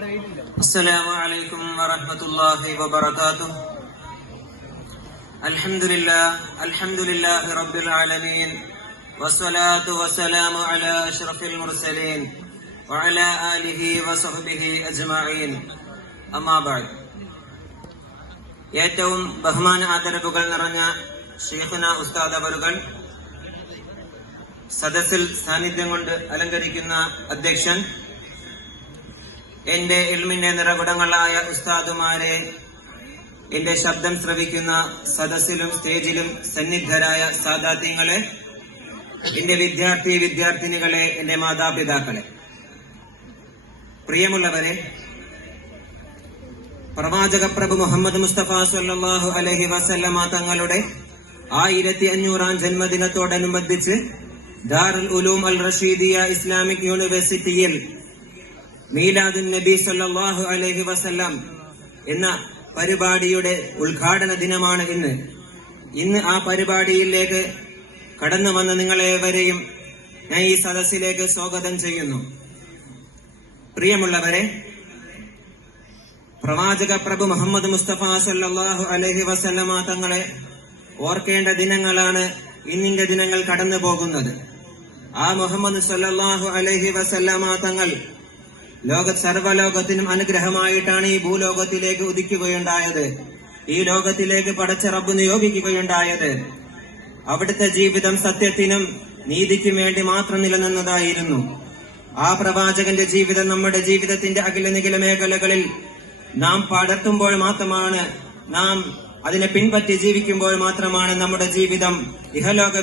السلام عليكم ورحمة الله وبركاته. الحمد لله رب العالمين والصلاة والسلام على أشرف المرسلين وعلى آله وصحبه أجمعين. أما بعد. ഏറ്റവും ബഹുമാന ആദരവുകൾ നിറഞ്ഞ ഷെയ്ഖുന ഉസ്താദ് അവറുകൾ, സദസ്സിൽ സാന്നിധ്യം കൊണ്ട് അലങ്കരിക്കുന്ന അധ്യക്ഷൻ, എന്റെ ഇൽമിന്റെ നിറകുടങ്ങളായ ഉസ്താദുമാരെ, എന്റെ ശബ്ദം ശ്രവിക്കുന്ന സദസ്സിലും സ്റ്റേജിലും സന്നിഗ്ധരായ സാദാത്യങ്ങളെ, എന്റെ വിദ്യാർത്ഥിനികളെ, എന്റെ മാതാപിതാക്കളെ, പ്രിയമുള്ളവരെ, പ്രവാചക പ്രഭു മുഹമ്മദ് മുസ്തഫ സല്ലല്ലാഹു അലൈഹി വസല്ലമ തങ്ങളുടെ 1500-ാം ജന്മദിനത്തോടനുബന്ധിച്ച് ദാറുൽ ഉലൂം അൽ റഷീദിയ ഇസ്ലാമിക് യൂണിവേഴ്സിറ്റിയിൽ മീലാദുൻ നബി സല്ലല്ലാഹു അലൈഹി വസല്ലം എന്ന പരിപാടിയുടെ ഉദ്ഘാടന ദിനമാണ് ഇന്ന് ആ പരിപാടിയിലേക്ക് കടന്നു വന്ന നിങ്ങളേവരെയും ഞാൻ ഈ സദസ്സിലേക്ക് സ്വാഗതം ചെയ്യുന്നു. പ്രിയമുള്ളവരെ, പ്രവാചക പ്രഭു മുഹമ്മദ് മുസ്തഫ സല്ലല്ലാഹു അലൈഹി വസല്ലമ തങ്ങളെ ഓർക്കേണ്ട ദിനങ്ങളാണ് ഇന്നിന്റെ ദിനങ്ങൾ കടന്നു പോകുന്നത്. ആ മുഹമ്മദ് സല്ലല്ലാഹു അലൈഹി വസല്ലമ തങ്ങൾ സർവ്വലോകത്തിനും അനുഗ്രഹമായിട്ടാണ് ഈ ഭൂലോകത്തിലേക്ക് ഉദിക്കുകയുണ്ടായത്. ഈ ലോകത്തിലേക്ക് പടച്ച റബ്ബ് നിയോഗിക്കുകയുണ്ടായത്. അവിടുത്തെ ജീവിതം സത്യത്തിനും നീതിക്കും വേണ്ടി മാത്രം നിലനിന്നതായിരുന്നു. ആ പ്രവാചകന്റെ ജീവിതം നമ്മുടെ ജീവിതത്തിന്റെ അഖില നിഖില മേഖലകളിൽ നാം പടർത്തുമ്പോൾ മാത്രമാണ്, നാം അതിനെ പിൻപറ്റി ജീവിക്കുമ്പോൾ മാത്രമാണ് നമ്മുടെ ജീവിതം ഇഹലോക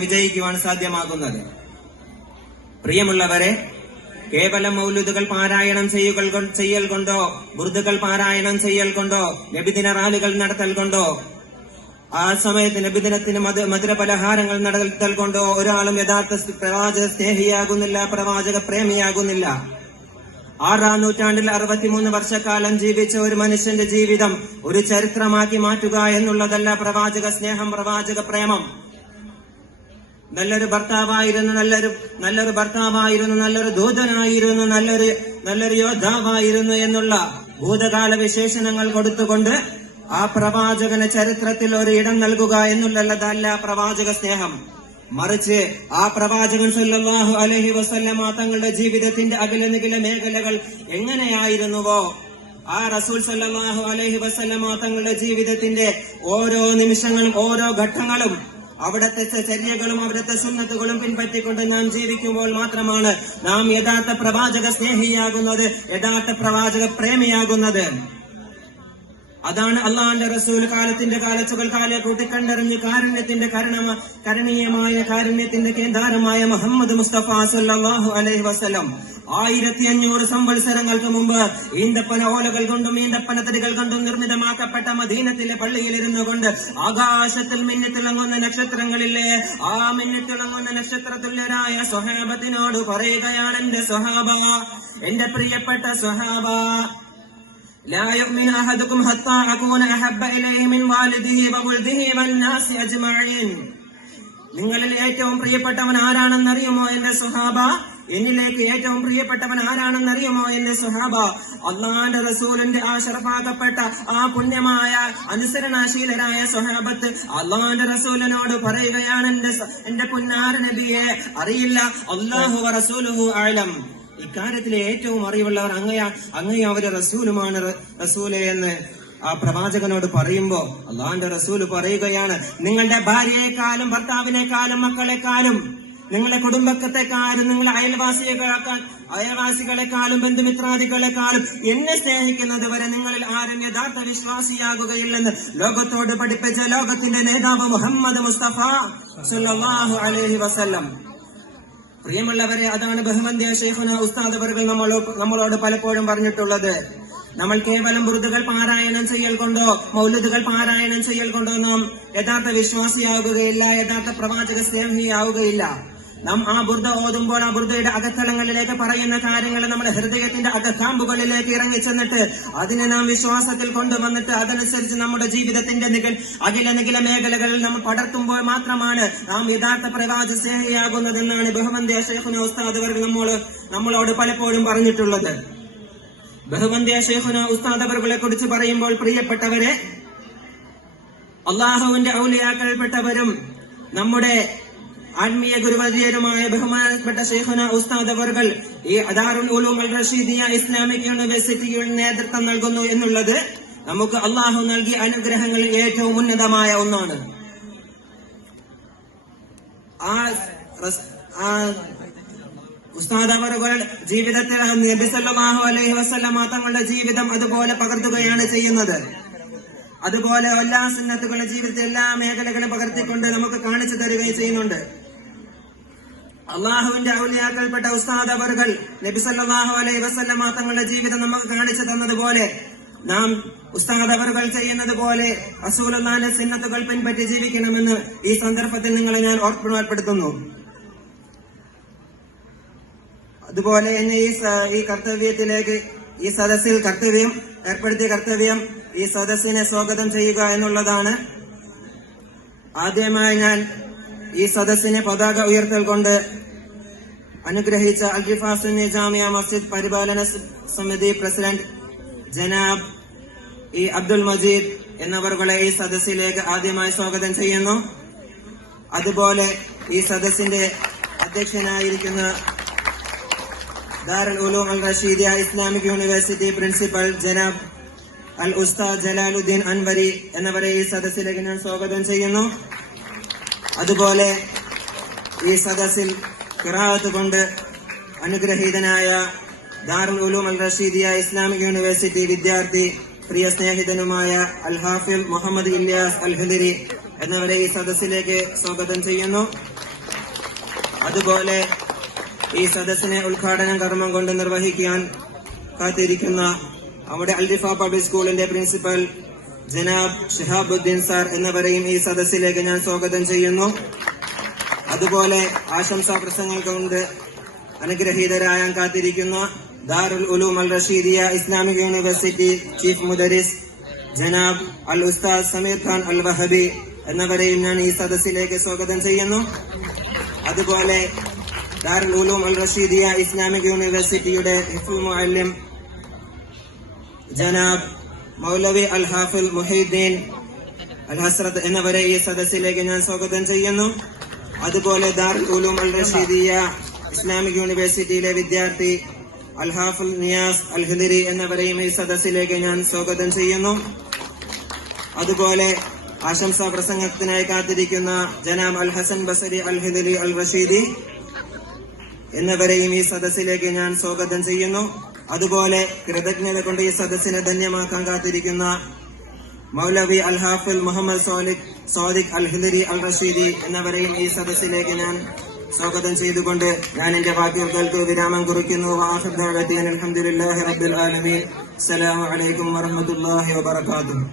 വിജയിക്കുവാൻ സാധ്യമാകുന്നത്. പ്രിയമുള്ളവരെ, കേവലം മൗലൂദുകൾ പാരായണം ചെയ്യൽ കൊണ്ടോ, ബുർദുകൾ പാരായണം ചെയ്യൽ കൊണ്ടോ, നബിദിന റാലികൾ നടത്തൽ കൊണ്ടോ, ആ സമയത്ത് നബിദിനത്തിന് മധുര പലഹാരങ്ങൾ നടത്തൽ കൊണ്ടോ ഒരാളും യഥാർത്ഥ പ്രവാചക സ്നേഹിയാകുന്നില്ല, പ്രവാചക പ്രേമിയാകുന്നില്ല. 6-ാം നൂറ്റാണ്ടിൽ 63 വർഷക്കാലം ജീവിച്ച ഒരു മനുഷ്യന്റെ ജീവിതം ഒരു ചരിത്രമാക്കി മാറ്റുക എന്നുള്ളതല്ല പ്രവാചക സ്നേഹം, പ്രവാചക പ്രേമം. നല്ലൊരു ഭർത്താവായിരുന്നു, നല്ലൊരു ദൂതനായിരുന്നു, നല്ലൊരു യോദ്ധാവായിരുന്നു എന്നുള്ള ഭൂതകാല വിശേഷണങ്ങൾ കൊടുത്തുകൊണ്ട് ആ പ്രവാചകന് ചരിത്രത്തിൽ ഒരു ഇടം നൽകുക എന്നുള്ളതല്ല പ്രവാചക സ്നേഹം. മറിച്ച് ആ പ്രവാചകൻ സല്ലല്ലാഹു അലൈഹി വസല്ലമ തങ്ങളുടെ ജീവിതത്തിന്റെ അഖില നിഖില മേഖലകൾ എങ്ങനെയായിരുന്നുവോ, ആ റസൂൽ സല്ലല്ലാഹു അലൈഹി വസല്ലമ തങ്ങളുടെ ജീവിതത്തിന്റെ ഓരോ നിമിഷങ്ങളും ഓരോ ഘട്ടങ്ങളും അവിടുത്തെ ചര്യകളും അവിടുത്തെ സുന്നത്തുകളും പിൻപറ്റിക്കൊണ്ട് നാം ജീവിക്കുമ്പോൾ മാത്രമാണ് നാം യഥാർത്ഥ പ്രവാചക സ്നേഹിയാകുന്നത്, യഥാർത്ഥ പ്രവാചക പ്രേമിയാകുന്നത്. അതാണ് അള്ളാഹുവിന്റെ റസൂൽ കാലത്തിന്റെ കാലച്ചുകൾ കാലെ കൂട്ടിക്കണ്ടറിഞ്ഞ് കരണീയമായ കാരുണ്യത്തിന്റെ കേന്ദ്രമായ മുഹമ്മദ് മുസ്തഫ സല്ലല്ലാഹു അലൈഹി വസല്ലം 1500 സംവത്സരങ്ങൾക്ക് മുമ്പ് ഈന്തപ്പന ഓലകൾ കൊണ്ടും ഈന്തപ്പന തടികൾ കൊണ്ടും നിർമ്മിതമാക്കപ്പെട്ട മദീനത്തിലെ പള്ളിയിലിരുന്നു കൊണ്ട് ആകാശത്തിൽ മിന്നിത്തിളങ്ങുന്ന നക്ഷത്രങ്ങളിലെ ആ മിന്നിത്തിളങ്ങുന്ന നക്ഷത്രതുല്യരായ സ്വഹാബത്തിനോട് പറയുകയാണ്, എന്റെ പ്രിയപ്പെട്ട സ്വഹാബ, لا يؤمن أحدكم حتى أكون أحب إليه من والده وولده والناس أجمعين. നിങ്ങളിൽ ഏറ്റവും പ്രിയപ്പെട്ടവൻ ആരാണെന്നറിയുമോ എന്റെ സ്വഹാബ? എന്നിലേക്ക് ഏറ്റവും പ്രിയപ്പെട്ടവൻ ആരാണെന്നറിയുമോ എന്റെ സ്വഹാബ? അള്ളാഹുവിന്റെ റസൂലിന്റെ ആ ശറഫാക്കപ്പെട്ട ആ പുണ്യമായ അനുസരണാശീലരായ സ്വഹാബത്ത് അള്ളാഹുവിന്റെ റസൂലിനോട് പറയുകയാണ്, എന്റെ പുന്നാര നബിയെ, അറിയില്ല, അല്ലാഹു വ റസൂലുഹു അഅലം. ഇക്കാര്യത്തിലെ ഏറ്റവും അറിവുള്ളവർ അങ്ങയെ അവര് റസൂലെ എന്ന് ആ പ്രവാചകനോട് പറയുമ്പോ അള്ളാഹുവിന്റെ റസൂല് പറയുകയാണ്, നിങ്ങളുടെ ഭാര്യയെക്കാളും ഭർത്താവിനേക്കാളും മക്കളെക്കാളും നിങ്ങളുടെ കുടുംബത്തെക്കാളും നിങ്ങളുടെ അയൽവാസികളെക്കാളും ബന്ധുമിത്രാദികളെക്കാളും എന്നെ സ്നേഹിക്കുന്നത് വരെ നിങ്ങളിൽ ആരും യഥാർത്ഥ വിശ്വാസിയാകുകയില്ലെന്ന് ലോകത്തോട് പഠിപ്പിച്ച ലോകത്തിന്റെ നേതാവ് മുഹമ്മദ് മുസ്തഫ സല്ലല്ലാഹു അലൈഹി വസല്ലം. പ്രിയമുള്ളവരെ, അതാണ് ബഹുമന്ദിയ ശൈഖുന ഉസ്താദ് അവர்கள் നമ്മളോട് പലപ്പോഴും പറഞ്ഞിട്ടുള്ളത്. നമ്മൾ കേവലം ബുർദുകൾ പാരായണം ചെയ്യൽ കൊണ്ടോ മൗലിദുകൾ പാരായണം ചെയ്യൽ കൊണ്ടോ നാം യഥാർത്ഥ വിശ്വാസിയാവുകയില്ല, യഥാർത്ഥ പ്രവാചക സ്നേഹിയാവുകയില്ല. നാം ആ ബുർദ ഓതുമ്പോൾ ആ ബുർദയുടെ അകത്തളങ്ങളിലേക്ക് പറയുന്ന കാര്യങ്ങൾ നമ്മുടെ ഹൃദയത്തിന്റെ അകത്താമ്പുകളിലേക്ക് ഇറങ്ങിച്ചെന്നിട്ട് അതിനെ നാം വിശ്വാസത്തിൽ കൊണ്ടുവന്നിട്ട് അതനുസരിച്ച് നമ്മുടെ ജീവിതത്തിന്റെ അഖില നിഖില മേഖലകളിൽ നമ്മൾ പടർത്തുമ്പോൾ മാത്രമാണ് നാം യഥാർത്ഥ പ്രവാചക സ്നേഹിയാകുന്നതെന്നാണ് ബഹുമന്ദിയ ശൈഖുന ഉസ്താദ് അവർ നമ്മളോട് പലപ്പോഴും പറഞ്ഞിട്ടുള്ളത്. ബഹുവന്ധ്യ ശൈഖുന ഉസ്താദ് അവറുകളെ കുറിച്ച് പറയുമ്പോൾ, പ്രിയപ്പെട്ടവരെ, അള്ളാഹുവിന്റെ ഔലിയാക്കൾപ്പെട്ടവരും നമ്മുടെ ആത്മീയ ഗുരുവര്യരുമായ ബഹുമാനപ്പെട്ട ശൈഖുന ഉസ്താദ് അവറുകൾ ഈ ദാറുൽ ഉലൂം അൽ റഷീദിയ ഇസ്ലാമിക് യൂണിവേഴ്സിറ്റിയിൽ നേതൃത്വം നൽകുന്നു എന്നുള്ളത് നമുക്ക് അള്ളാഹു നൽകിയ അനുഗ്രഹങ്ങളിൽ ഏറ്റവും ഉന്നതമായ ഒന്നാണ്. ഉസ്താദ് അവറുകൾ ജീവിതത്തിൽ നബി സല്ലല്ലാഹു അലൈഹി വസല്ലമ തങ്ങളുടെ ജീവിതം അതുപോലെ പകർത്തുകയാണ് ചെയ്യുന്നത്. അതുപോലെ എല്ലാ സുന്നത്തുകളുടെ ജീവിതത്തിൽ എല്ലാ മേഖലകളും പകർത്തിക്കൊണ്ട് നമുക്ക് കാണിച്ചു തരികയും ചെയ്യുന്നുണ്ട്. അള്ളാഹുവിന്റെ ഔലിയാക്കൾപ്പെട്ട ഉസ്താദ് അവറുകൾ നബി സല്ലല്ലാഹു അലൈഹി വസല്ലമ തങ്ങളുടെ ജീവിതം നമുക്ക് കാണിച്ചു തന്നതുപോലെ നാം ഉസ്താദ് അവറുകൾ ചെയ്യുന്നത് പോലെ റസൂലുള്ളാഹിന്റെ സുന്നത്തുകൾ പിൻപറ്റി ജീവിക്കണമെന്ന് ഈ സന്ദർഭത്തിൽ നിങ്ങളെ ഞാൻ ഓർമ്മപ്പെടുത്തുന്നു. അതുപോലെ തന്നെ ഈ കർത്തവ്യത്തിലേക്ക് ഈ സദസ്സിൽ ഏർപ്പെടുത്തിയ കർത്തവ്യം ഈ സദസ്സിനെ സ്വാഗതം ചെയ്യുക എന്നുള്ളതാണ്. ആദ്യമായി ഞാൻ ഈ സദസ്സിനെ പതാക ഉയർത്തൽ കൊണ്ട് അനുഗ്രഹിച്ച അൽ റിഫ സുന്നി ജാമിയ മസ്ജിദ് പരിപാലന സമിതി പ്രസിഡന്റ് ജനാബ് ഇ അബ്ദുൽ മജീദ് എന്നവരുടെ ഈ സദസ്സിലേക്ക് ആദ്യമായി സ്വാഗതം ചെയ്യുന്നു. അതുപോലെ ഈ സദസ്സിന്റെ അധ്യക്ഷനായിരിക്കുന്ന ദാറുൽ ഉലൂം അൽ റഷീദിയ ഇസ്ലാമിക് യൂണിവേഴ്സിറ്റി പ്രിൻസിപ്പൽ ജനാബ് അൽ ഉസ്താദ് ജലാലുദ്ദീൻ അൻവരി എന്നവരെ ഈ സദസ്സിലേക്ക് ഞാൻ സ്വാഗതം ചെയ്യുന്നു. അതുപോലെ ഈ സദസ്സിൽ ഖിറാഅത്ത് കൊണ്ട് അനുഗ്രഹീതനായ ദാറുൽ ഉലൂം അൽ റഷീദിയ ഇസ്ലാമിക് യൂണിവേഴ്സിറ്റി വിദ്യാർത്ഥി പ്രിയ സ്നേഹിതനുമായ അൽ ഹാഫിൽ മുഹമ്മദ് ഇല്യാസ് അൽ ഹിദരി എന്നിവരെ ഈ സദസ്സിലേക്ക് സ്വാഗതം ചെയ്യുന്നു. അതുപോലെ ഈ സദസ്സിനെ ഉദ്ഘാടനം കർമ്മം കൊണ്ട് നിർവഹിക്കാൻ കാത്തിരിക്കുന്ന അവിടെ അൽ റിഫ പബ്ലിക് സ്കൂളിന്റെ പ്രിൻസിപ്പൽ ജനാബ് ഷിഹാബുദ്ദീൻ സാർ എന്നിവരെയും ഈ സദസ്സിലേക്ക് ഞാൻ സ്വാഗതം ചെയ്യുന്നു. അതുപോലെ ആശംസാ പ്രസംഗങ്ങൾ കൊണ്ട് അനുഗ്രഹീതരായാൻ കാത്തിരിക്കുന്ന ദാറുൽ ഉലൂം അൽ റഷീദിയ ഇസ്ലാമിക് യൂണിവേഴ്സിറ്റി ചീഫ് മുദരിസ് ജനാബ് അൽ ഉസ്താദ് സമീർ ഖാൻ അൽ വഹബി എന്നിവരെയും ഞാൻ ഈ സദസ്സിലേക്ക് സ്വാഗതം ചെയ്യുന്നു. അതുപോലെ ദാറുൽ ഉലൂം അൽ റഷീദിയ ഇസ്ലാമിക് യൂണിവേഴ്സിറ്റിയുടെ ഹിഫ്ളുൽ മുഅല്ലിം ജനാബ് മൗലവി അൽ ഹാഫിൽ മുഹീദ്ദീൻ അൽ ഹസ്രത്ത് എന്നിവരെ ഈ സദസ്സിലേക്ക് ഞാൻ സ്വാഗതം ചെയ്യുന്നു. അതുപോലെ ദാറുൽ ഉലൂം അൽ റഷീദിയ ഇസ്ലാമിക് യൂണിവേഴ്സിറ്റിയിലെ വിദ്യാർത്ഥി അൽ ഹാഫിൽ നിയാസ് അൽ ഹിദരി എന്നിവരെയും ഈ സദസ്സിലേക്ക് ഞാൻ സ്വാഗതം ചെയ്യുന്നു. അതുപോലെ ആശംസാ പ്രസംഗത്തിനായി കാത്തിരിക്കുന്ന ജനാബ് അൽ ഹസൻ ബസരി അൽ ഹിദരി അൽ റഷീദി എന്നിവരെയും ഈ സദസ്സിലേക്ക് ഞാൻ സ്വാഗതം ചെയ്യുന്നു. അതുപോലെ കൃതജ്ഞത കൊണ്ട് ഈ സദസ്സിനെ ധന്യമാക്കാൻ കാത്തിരിക്കുന്ന മൗലവി അൽ ഹാഫിൽ മുഹമ്മദ് സാദിഖ് അൽ ഹിദരി അൽ റഷീദി എന്നിവരെയും ഈ സദസ്സിലേക്ക് ഞാൻ സ്വാഗതം ചെയ്തുകൊണ്ട് ഞാൻ എന്റെ വാക്കുകൾക്ക് വിരാമം കുറിക്കുന്നു. അൽഹംദുലില്ലാഹി റബ്ബിൽ ആലമീൻ. അസ്സലാമു അലൈക്കും വറഹ്മത്തുള്ളാഹി വബറകാതുഹു.